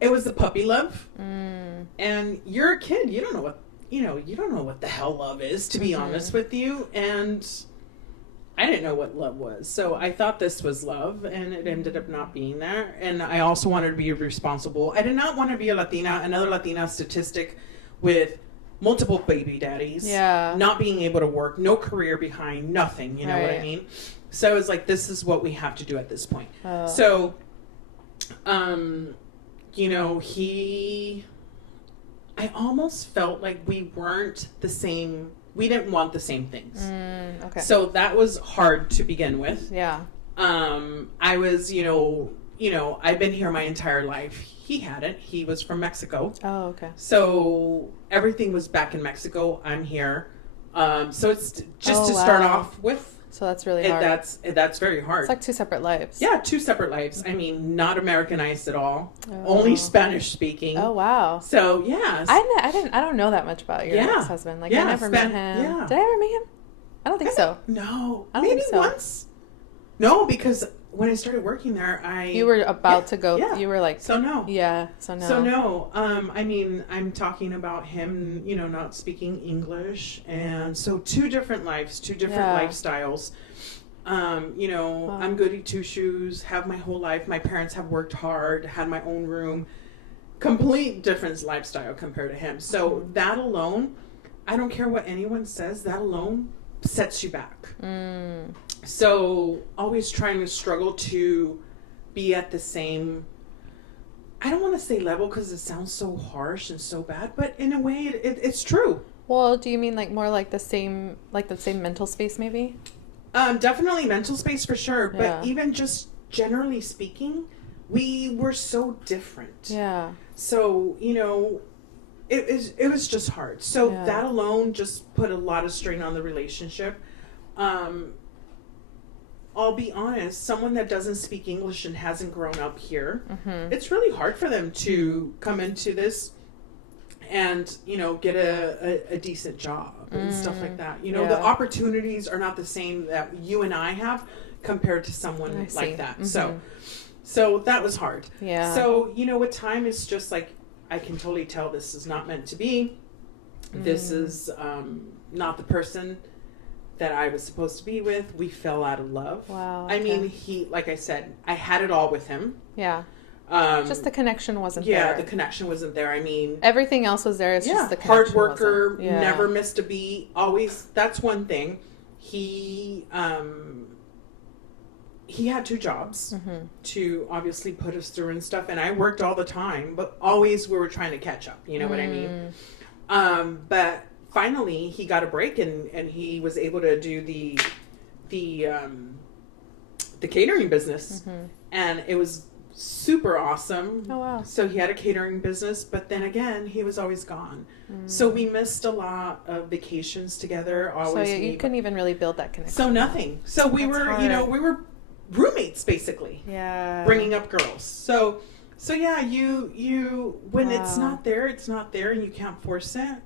it was the puppy love. Mm. And you're a kid. You don't know what, you don't know what the hell love is, to be Mm-hmm. honest with you. And I didn't know what love was. So I thought this was love, and it ended up not being there. And I also wanted to be responsible. I did not want to be another Latina statistic with multiple baby daddies. Yeah. Not being able to work, no career behind, nothing. You know what I Right. mean? So I was like, this is what we have to do at this point. Oh. So, I almost felt like we weren't the same. We didn't want the same things. Okay. So that was hard to begin with. Yeah. I was, I've been here my entire life. He hadn't. He was from Mexico. Oh, okay. So everything was back in Mexico. I'm here. So it's just Oh, to start wow. off with. So that's really hard. That's very hard. It's like two separate lives. Yeah, two separate lives. I mean, not Americanized at all. Oh. Only Spanish speaking. Oh, wow. So yeah. I don't know that much about your Yeah. ex-husband. Like, Yeah, I never met him. yeah. Did I ever meet him? I don't think so. No, I don't maybe think so. once. No, because when I started working there, You were about to go. yeah. You were like, So no. yeah. So no. So no. I mean, I'm talking about him, not speaking English, and so two different lives, two different Yeah. lifestyles. I'm goody two shoes, have my whole life. My parents have worked hard, had my own room. Complete different lifestyle compared to him. So that alone, I don't care what anyone says, that alone sets you back. Mm. So always trying to struggle to be at the same, I don't want to say level because it sounds so harsh and so bad, but in a way it's true. Well, do you mean like more like the same mental space maybe? Definitely mental space for sure, but Yeah. even just generally speaking, we were so different. Yeah. So, it was just hard. So Yeah. that alone just put a lot of strain on the relationship. I'll be honest, someone that doesn't speak English and hasn't grown up here, Mm-hmm. it's really hard for them to come into this and, get a decent job and stuff like that. The Yeah. opportunities are not the same that you and I have compared to someone I see. like that. Mhm. So that was hard. Yeah. So, with time, it's just like, I can totally tell this is not meant to be. This is not the person that I was supposed to be with. We fell out of love. Wow. I mean, okay. like I said, I had it all with him. Yeah. Just the connection wasn't yeah, there. the connection wasn't there. I mean, Everything else was there. It's just the hard connection worker, wasn't. Yeah. never missed a beat. Always, that's one thing. He he had 2 jobs to obviously put us through and stuff. And I worked all the time, but always we were trying to catch up. You know what I mean? But finally he got a break and he was able to do the catering business. And it was super awesome. Oh, wow. So he had a catering business, but then again, he was always gone. So we missed a lot of vacations together. Always. So you couldn't even really build that connection. So nothing. So we That's were, hard. we were roommates basically. Yeah. Bringing up girls. So yeah, you when it's not there, and you can't force it.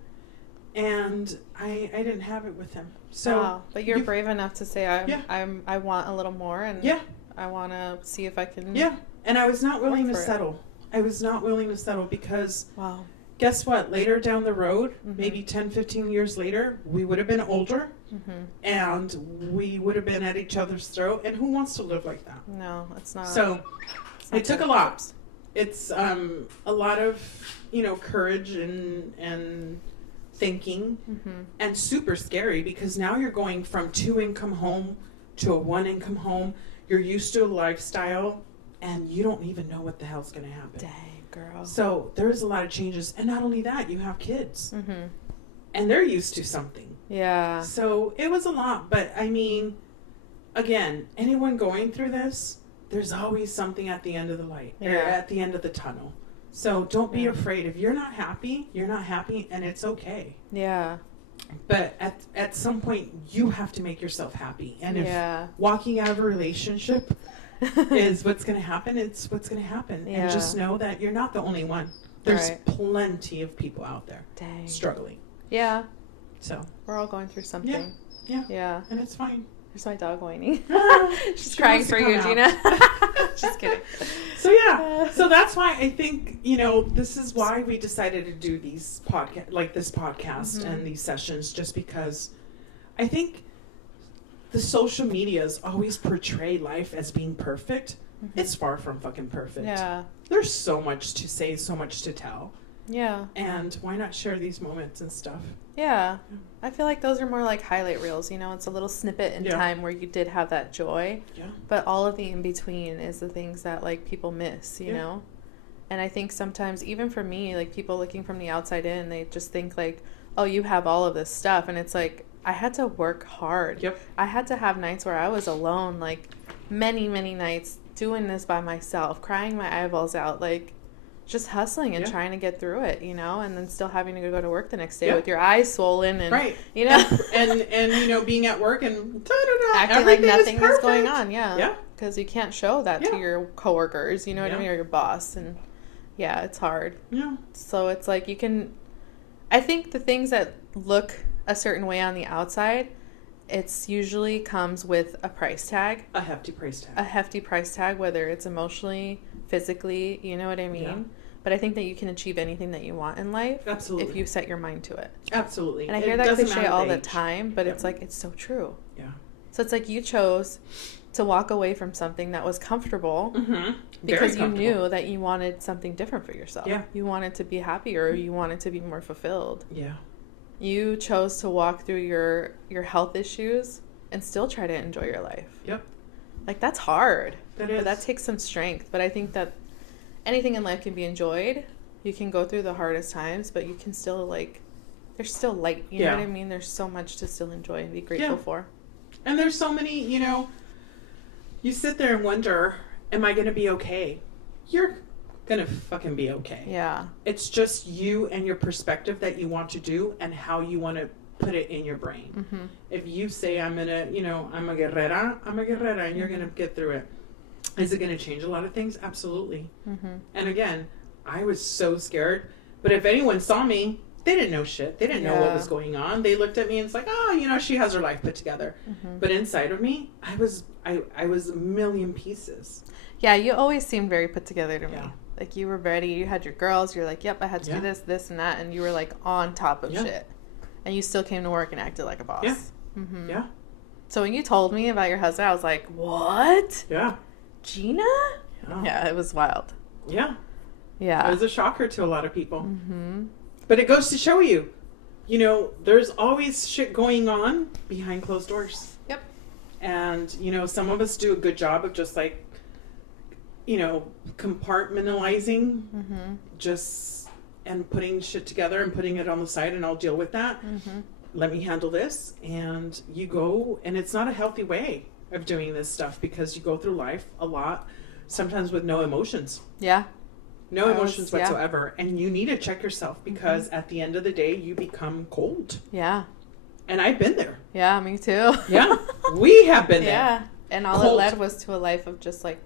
And I didn't have it with him. So, but you're brave enough to say I want a little more, and I want to see if I can. Yeah, and I was not willing to settle. I was not willing to settle because. Wow. Guess what? Later down the road, maybe 10, 15 years later, we would have been older, and we would have been at each other's throat. And who wants to live like that? No, it's not. So it took a lot. It's a lot of courage and thinking, and super scary because now you're going from 2-income home to a 1-income home. You're used to a lifestyle, and you don't even know what the hell's going to happen. Dang, girl. So there's a lot of changes, and not only that, you have kids, and they're used to something. Yeah. So it was a lot, but I mean, again, anyone going through this, there's always something at the end of the light, or at the end of the tunnel. So don't be afraid. If you're not happy, you're not happy, and it's okay. Yeah. But at some point, you have to make yourself happy. And if walking out of a relationship is what's going to happen, it's what's going to happen. Yeah. And just know that you're not the only one. There's plenty of people out there struggling. Yeah. So we're all going through something. Yeah. And it's fine. There's my dog whining. She's She crying wants to for you, come Gina. Just kidding. So so that's why I think this is why we decided to do these podcast and these sessions, just because I think the social medias always portray life as being perfect. It's far from fucking perfect. Yeah. There's so much to say, so much to tell. Yeah. And why not share these moments and stuff? Yeah. I feel like those are more like highlight reels, it's a little snippet in time where you did have that joy. Yeah. But all of the in between is the things that like people miss, you know? And I think sometimes even for me, like people looking from the outside in, they just think like, oh, you have all of this stuff. And it's like, I had to work hard. Yep. I had to have nights where I was alone, like many, many nights doing this by myself, crying my eyeballs out, like just hustling and trying to get through it, and then still having to go to work the next day with your eyes swollen and, and being at work and acting like nothing is going on. Yeah. Because you can't show that to your coworkers, you know what I mean, or your boss. And it's hard. Yeah. So it's like I think the things that look a certain way on the outside, it's usually comes with a price tag. A hefty price tag. A hefty price tag, whether it's emotionally, physically, you know what I mean? Yeah. But I think that you can achieve anything that you want in life. Absolutely. If you set your mind to it. Absolutely. And I hear that cliche all the time, but it's like, it's so true. Yeah. So it's like you chose to walk away from something that was comfortable because you knew that you wanted something different for yourself. Yeah. You wanted to be happier. You wanted to be more fulfilled. Yeah. You chose to walk through your health issues and still try to enjoy your life. Yep. Like, that's hard. That is. But that takes some strength. But I think that anything in life can be enjoyed. You can go through the hardest times, but you can still, there's still light. You know what I mean? There's so much to still enjoy and be grateful for. And there's so many, you sit there and wonder, am I going to be okay? You're going to fucking be okay. Yeah. It's just you and your perspective that you want to do and how you want to put it in your brain. Mm-hmm. If you say, I'm a guerrera, and you're going to get through it. Is it going to change a lot of things? Absolutely. Mm-hmm. And again, I was so scared. But if anyone saw me, they didn't know shit. They didn't know what was going on. They looked at me and it's like, oh, she has her life put together. Mm-hmm. But inside of me, I was a million pieces. Yeah, you always seemed very put together to me. Like, you were ready. You had your girls. You're like, yep, I had to do this, and that. And you were, like, on top of shit. And you still came to work and acted like a boss. Yeah. Mm-hmm. Yeah. So when you told me about your husband, I was like, what? Yeah. Gina? Yeah, it was wild. Yeah. Yeah. It was a shocker to a lot of people. Mm-hmm. But it goes to show you, there's always shit going on behind closed doors. Yep. And, you know, some of us do a good job of just like, you know, compartmentalizing just and putting shit together and putting it on the side, and I'll deal with that. Let me handle this. And you go, and it's not a healthy way of doing this stuff, because you go through life a lot, sometimes with no emotions. Yeah. No emotions whatsoever. And you need to check yourself, because at the end of the day, you become cold. Yeah. And I've been there. Yeah, me too. Yeah. We have been there. Yeah. And all Cold. it led was to a life of just like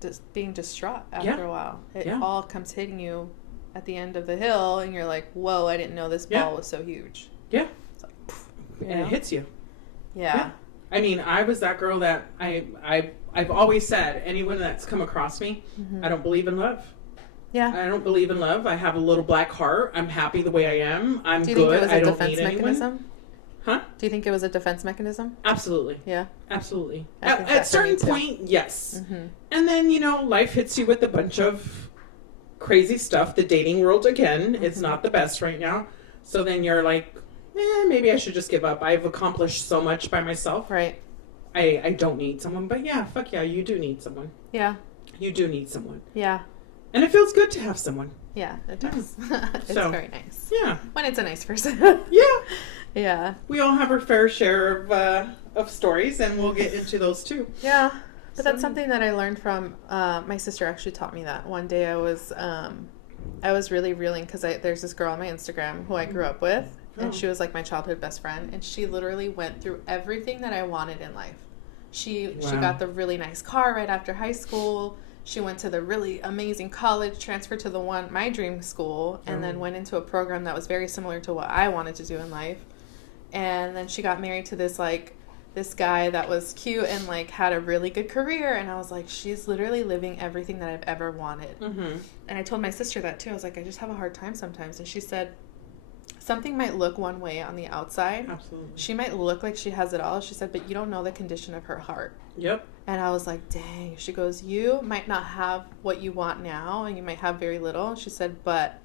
just being distraught after a while. It all comes hitting you at the end of the hill, and you're like, whoa, I didn't know this ball was so huge. Yeah. It's like, and it hits you. Yeah. I mean, I was that girl that I've always said, anyone that's come across me, I don't believe in love. Yeah. I don't believe in love. I have a little black heart. I'm happy the way I am. I'm Do you good. think it was a I don't defense need mechanism? anyone. Huh? Do you think it was a defense mechanism? Absolutely. Yeah. Absolutely. I think At that for me certain too. point, yes. And then, you know, life hits you with a bunch of crazy stuff. The dating world, again, is not the best right now. So then you're like, maybe I should just give up. I've accomplished so much by myself. Right. I don't need someone. But yeah, fuck yeah, you do need someone. Yeah. You do need someone. Yeah. And it feels good to have someone. Yeah, it does. It's So, very nice. Yeah. When it's a nice person. Yeah. Yeah. We all have our fair share of stories, and we'll get into those too. Yeah. But that's something that I learned from, my sister actually taught me that. One day I was really reeling, because there's this girl on my Instagram who I grew up with, and she was like my childhood best friend, and she literally went through everything that I wanted in life. She got the really nice car right after high school. She went to the really amazing college, transferred to my dream school, and then went into a program that was very similar to what I wanted to do in life. And then she got married to this guy that was cute and like had a really good career. And I was like, she's literally living everything that I've ever wanted. And I told my sister that too. I was like, I just have a hard time sometimes. And she said, something might look one way on the outside. Absolutely. She might look like she has it all. She said, but you don't know the condition of her heart. Yep. And I was like, dang. She goes, you might not have what you want now, and you might have very little. She said, but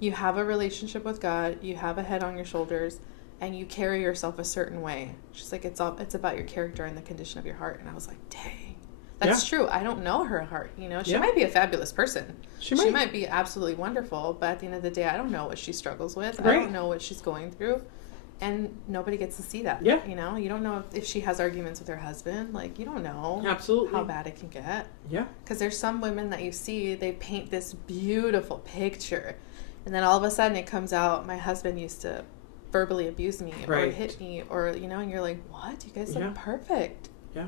you have a relationship with God. You have a head on your shoulders, and you carry yourself a certain way. She's like, it's about your character and the condition of your heart. And I was like, dang. That's true. I don't know her heart. You know, she might be a fabulous person. She might be absolutely wonderful, but at the end of the day, I don't know what she struggles with. Right. I don't know what she's going through. And nobody gets to see that. Yeah. You know, you don't know if she has arguments with her husband. Like, you don't know how bad it can get. Yeah. Because there's some women that you see, they paint this beautiful picture. And then all of a sudden it comes out, my husband used to verbally abuse me or hit me, or, you know, and you're like, what? You guys look perfect. Yeah.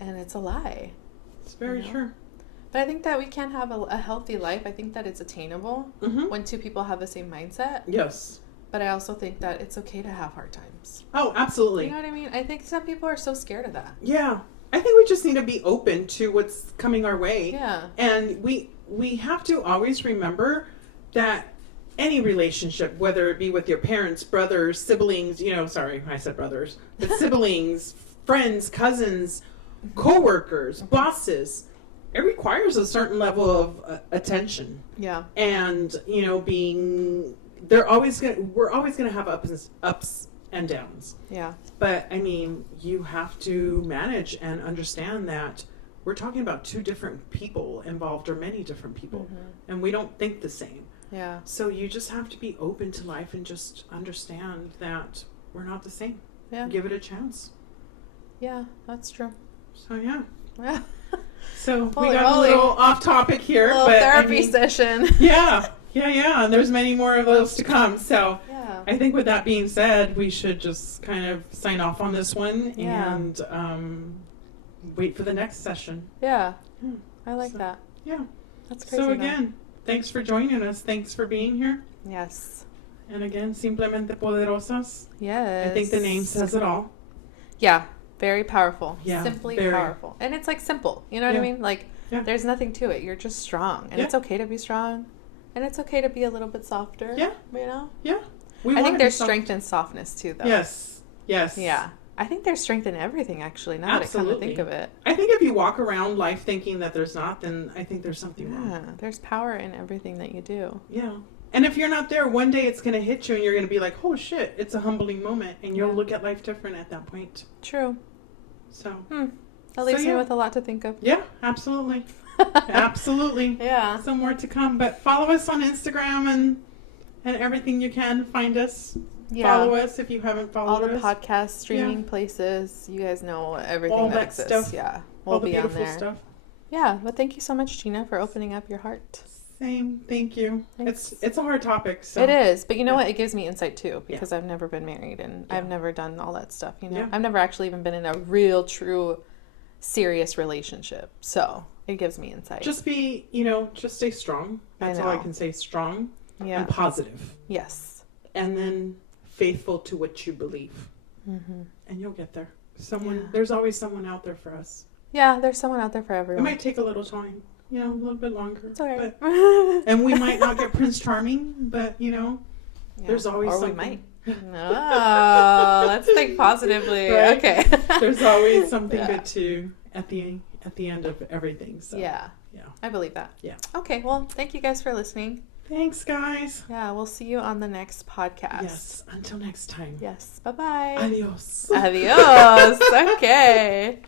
And it's a lie. It's very true. But I think that we can have a healthy life. I think that it's attainable when two people have the same mindset. Yes. But I also think that it's okay to have hard times. Oh, absolutely. You know what I mean? I think some people are so scared of that. Yeah. I think we just need to be open to what's coming our way. Yeah. And we have to always remember that any relationship, whether it be with your parents, brothers, siblings, you know, sorry, I said brothers, but siblings, friends, cousins, co-workers, bosses, it requires a certain level of attention. Yeah. And, you know, we're always going to have ups and downs. Yeah. But I mean, you have to manage and understand that we're talking about two different people involved, or many different people, and we don't think the same. Yeah. So you just have to be open to life and just understand that we're not the same. Yeah. Give it a chance. Yeah, that's true. So yeah. Yeah. So we got a little off topic here, but therapy session. Yeah. Yeah, and there's many more of those to come. So I think with that being said, we should just kind of sign off on this one and wait for the next session. Yeah. I like that. Yeah. That's crazy. So again, thanks for joining us. Thanks for being here. Yes. And again, Simplemente Poderosas. Yes. I think the name says it all. Yeah. Very powerful. Yeah. Simply powerful. And it's like simple. You know what I mean? Like there's nothing to it. You're just strong. And it's okay to be strong. And it's okay to be a little bit softer. Yeah. You know? Yeah. I think there's strength in softness too, though. Yes. Yes. Yeah. I think there's strength in everything, actually, now that I come to think of it. I think if you walk around life thinking that there's not, then I think there's something wrong. Yeah. There's power in everything that you do. Yeah. And if you're not there, one day it's going to hit you and you're going to be like, oh shit, it's a humbling moment. And you'll look at life different at that point. True. So that leaves me yeah. with a lot to think of. Yeah, absolutely. Absolutely. Yeah. Some more to come. But follow us on Instagram and everything you can. Find us. Yeah. Follow us if you haven't followed All the us. podcast streaming places. You guys know everything All that that exists. stuff. Yeah. All We'll the be on beautiful there. stuff. Yeah. But thank you so much, Gina, for opening up your heart. Same. Thank you. Thanks. It's a hard topic. So. It is. But you know Yeah. what? It gives me insight too, because I've never been married and I've never done all that stuff. You know, Yeah. I've never actually even been in a real, true, serious relationship. So it gives me insight. Just just stay strong. That's all I can say. Strong and positive. Yes. And then faithful to what you believe. Mm-hmm. And you'll get there. There's always someone out there for us. Yeah, there's someone out there for It everyone. might take a little time, a little bit longer. It's all right. And we might not get Prince Charming, but, there's always or something. we might. Oh, let's think positively. Right? Okay. There's always something good to at the end of everything. So Yeah. I believe that. Yeah. Okay, well, thank you guys for listening. Thanks, guys. Yeah, we'll see you on the next podcast. Yes. Until next time. Yes. Bye-bye. Adios. Adios. Okay.